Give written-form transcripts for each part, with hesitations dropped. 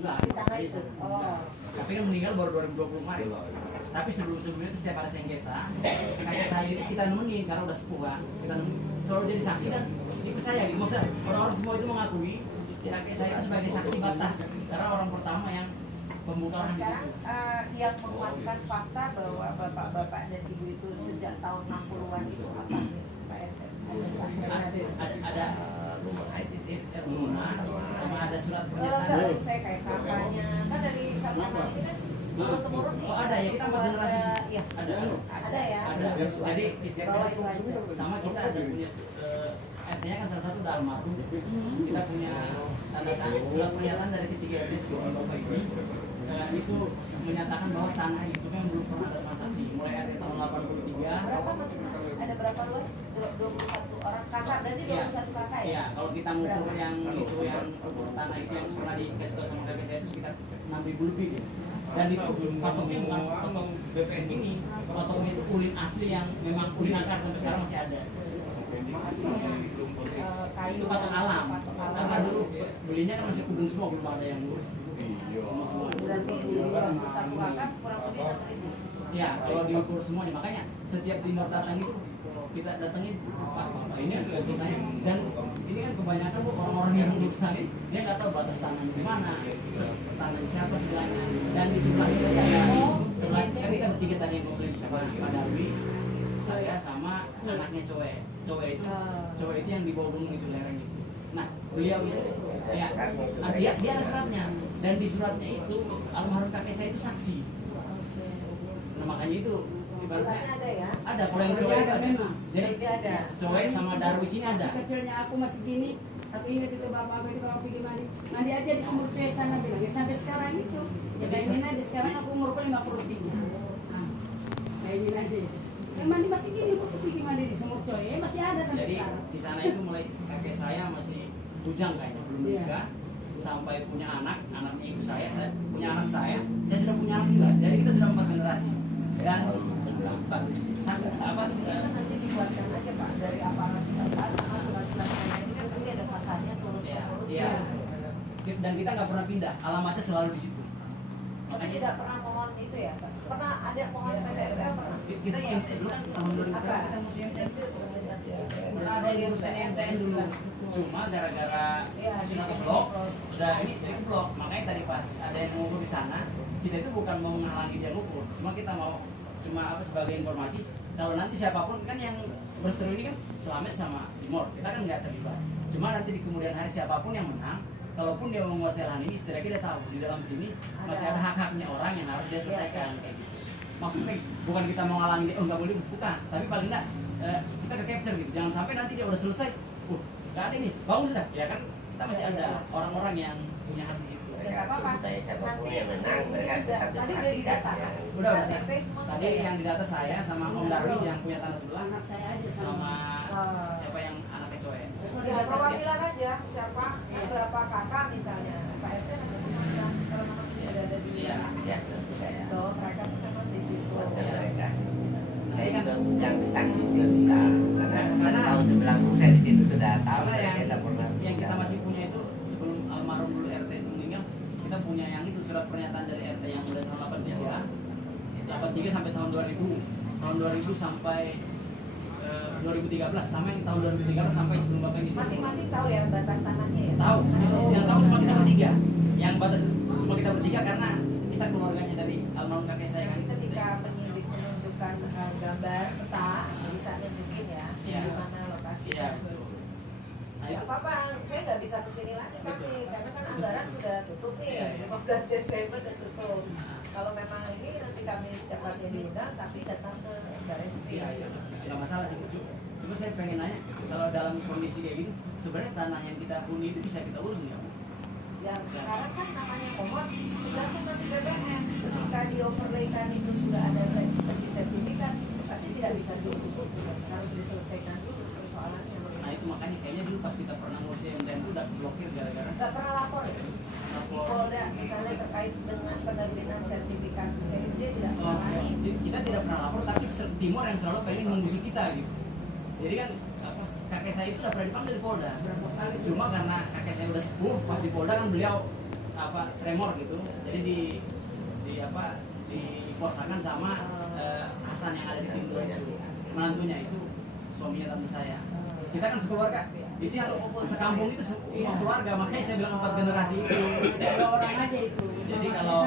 Di tanah itu. Oh. Tapi kan meninggal baru 2020 kemarin. Tapi sebelumnya itu setiap ada sengketa, kakek saya itu kita nemenin karena udah sepuh kan. Kita selalu jadi saksi dan dipercaya gitu. Maksudnya orang-orang semua itu mengakui kakek saya itu sebagai saksi batas karena orang pertama yang pembuka lahan di Sekarang situ. yang menguatkan fakta bahwa bapak-bapak dan ibu itu sejak tahun 60-an itu apa? Pak RT? Ada rumah sama ada surat pernyataan. Enggak, maksud saya kayak kakaknya kan dari kakak ini kan turun-temurun nih. Oh ada ya, kita 4 generasi. Ya. Ada ya. Ada. Jadi Bawa itu aja. sama kita ada punya RT-nya kan salah satu udah almarhum. Kita punya tanda tangan surat pernyataan dari ketiga RT sebelum Bapak Ibu. Itu menyatakan bahwa tanah itu kan belum pernah ada transaksi mulai RT tahun 83. Berapa masih ada berapa luas? 21 orang kakak, berarti 21 kakak ya? Iya, kalau kita ngukur yang itu yang ukur tanah itu yang pernah dikasih tahu sama kakek saya itu sekitar 6.000 lebih gitu. Dan itu potongnya bukan potong BPN ini, potongnya itu ulin asli yang memang ulin akar sampai sekarang masih ada. Kayu Itu patok alam, karena dulu belinya kan masih kubung semua, belum ada yang lurus. Semua. Berarti 21 kakak kurang lebih 6.000. Ya, kalau diukur semuanya, makanya setiap timur datang itu kita datangin Pak ini kita dan ini kan kebanyakan orang-orang yang hidup tadi dia nggak tahu batas tanahnya di mana, terus tanah siapa sebelahnya dan di sebelah itu ada sebelah kan kita bertiga tadi yang komplain sama Pak Darwi, saya sama anaknya cowok itu yang di bawah gunung itu lereng itu. Nah beliau itu ya dia ada suratnya dan di suratnya itu almarhum kakek saya itu saksi. Nah makanya itu ibaratnya ada ya? Ada, kalau yang cowok itu ada. Jadi ada. Cowok sama Darwis ini ada. Kecilnya aku masih gini, tapi ingat itu bapak aku itu kalau pergi mandi aja di sumur cuy sana bilang ya sampai sekarang itu. Ya bayangin aja sekarang aku umur 53. Nah, bayangin aja. Yang mandi masih gini, aku pergi mandi di sumur cuy, masih ada sampai Jadi sekarang. di sana itu mulai kakek saya masih bujang kayaknya belum nikah. Sampai punya anaknya ibu saya punya anak saya sudah punya anak juga. Jadi kita sudah 4 generasi. Dan nanti dibuatkan aja Pak dari aparat setempat surat-surat ini kan pasti ada katanya turun-temurun. Iya. Dan kita nggak pernah pindah, alamatnya selalu di situ. Tapi tidak pernah mohon itu ya Pak? Pernah ada mohon PTSL pernah? Kita yang dulu kan tahun 2000 kita museum pernah ada yang ngurus NTN dulu. Cuma gara-gara blok, udah ini dari blok. Makanya tadi pas ada yang ngukur di sana, kita itu bukan mau menghalangi dia ngukur, cuma kita mau sebagai informasi kalau nanti siapapun kan yang berseteru ini kan Slamet sama Timor, kita kan nggak terlibat. Cuma nanti di kemudian hari siapapun yang menang, kalaupun dia mau menguasai lahan ini, setidaknya dia tahu di dalam sini masih ada hak-haknya orang yang harus dia selesaikan kayak gitu. Maksudnya bukan kita mau ngalangi dia, nggak boleh, bukan. Tapi paling nggak kita ke capture gitu. Jangan sampai nanti dia udah selesai, nggak ada nih, bangun sudah. Ya kan kita masih ada orang-orang yang punya hak di situ. Ya apa-apa. Siapapun yang menang mereka tetap tadi udah didata. Udah. KTP semua Tadi sudah ya? yang didata saya sama Om Darwis yang punya tanah sebelah, Anak saya aja sama siapa yang anaknya cowok. Ya, perwakilan aja siapa berapa kakak misalnya Pak RT nanti mengajukan kalau memang tidak ada di Iya. Ya, tentu saya. Tuh, mereka tuh memang di situ. Buatkan mereka. Saya juga yang saksi juga bisa. Karena tahun 90 saya di situ sudah tahu. Karena Saya tidak pernah. yang kita masih punya itu sebelum almarhum dulu RT itu meninggal, kita punya yang itu surat pernyataan dari RT yang udah tahun 83 sampai tahun 2000 sampai 2013 sama yang tahun 2013 sampai sebelum bapak ini. Masing-masing tahu ya batas tanahnya ya. Tahu, yang tahu cuma kita bertiga. Yang batas cuma kita bertiga karena kita keluarganya dari almarhum kakek saya kan. Jadi ketika penyidik menunjukkan gambar peta bisa nunjukin ya di mana lokasi. Iya. Nah Ya itu apa-apa, saya nggak bisa kesini lagi pasti karena kan anggaran sudah tutup nih, 15 Desember udah tutup. Kalau memang ini nanti kami secepatnya diundang, tapi datang ke Baris iya, nggak masalah sih. Cuma saya pengen nanya, kalau dalam kondisi kayak gini, sebenarnya tanah yang kita huni itu bisa kita urus nggak? yang sekarang kan namanya pohon tergantung nanti BPN ketika dioverlaykan itu sudah ada sertifikat pasti tidak bisa diukur harus diselesaikan dulu persoalannya. Nah itu makanya kayaknya dulu pas kita pernah ngurus yang itu udah blokir gara-gara nggak pernah lapor ya di Polda misalnya terkait dengan penerbitan sertifikat dia tidak pernah lagi. Kita tidak pernah lapor, tapi Timor yang selalu pengen menggusur kita gitu. Jadi kan kakek saya itu udah pernah dipanggil di Polda. Cuma karena kakek saya udah sepuh, pas di Polda kan beliau apa tremor gitu. Jadi dikuasakan sama Hasan yang ada di Indo itu. Menantunya itu suaminya tante saya. Kita kan sekeluarga. Di sini kalau sekampung itu semua keluarga, makanya saya bilang 4 generasi itu. Ada orang aja itu. Jadi kalau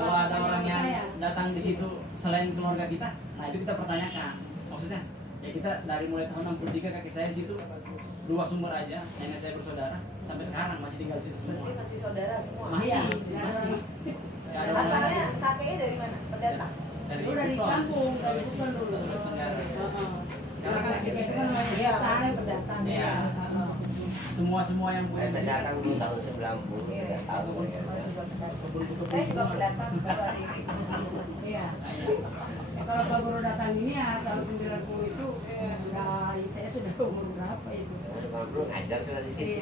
ada orang yang datang di situ selain keluarga kita, nah itu kita pertanyakan. Maksudnya, ya kita dari mulai tahun 63 kakek saya di situ 2 sumber aja, nenek saya bersaudara sampai sekarang masih tinggal di situ semua. Berarti masih saudara semua. Masih. Nggak ada orang Asalnya lain. kakeknya dari mana? Pendatang. Lu dari Buton, kampung, dari Sulawesi, Buton dulu. Sulawesi Tenggara. Karena kan kita kan banyak Iya, petani. pendatang. Iya. Semua yang punya Saya pendatang dulu tahun 90, Iya. tidak tahu ya. Saya juga pendatang baru hari ini. Iya. Nah, iya. Kalau Pak Guru datang ini ya tahun 90 itu, saya sudah umur berapa itu? 90 ngajar sudah di sini.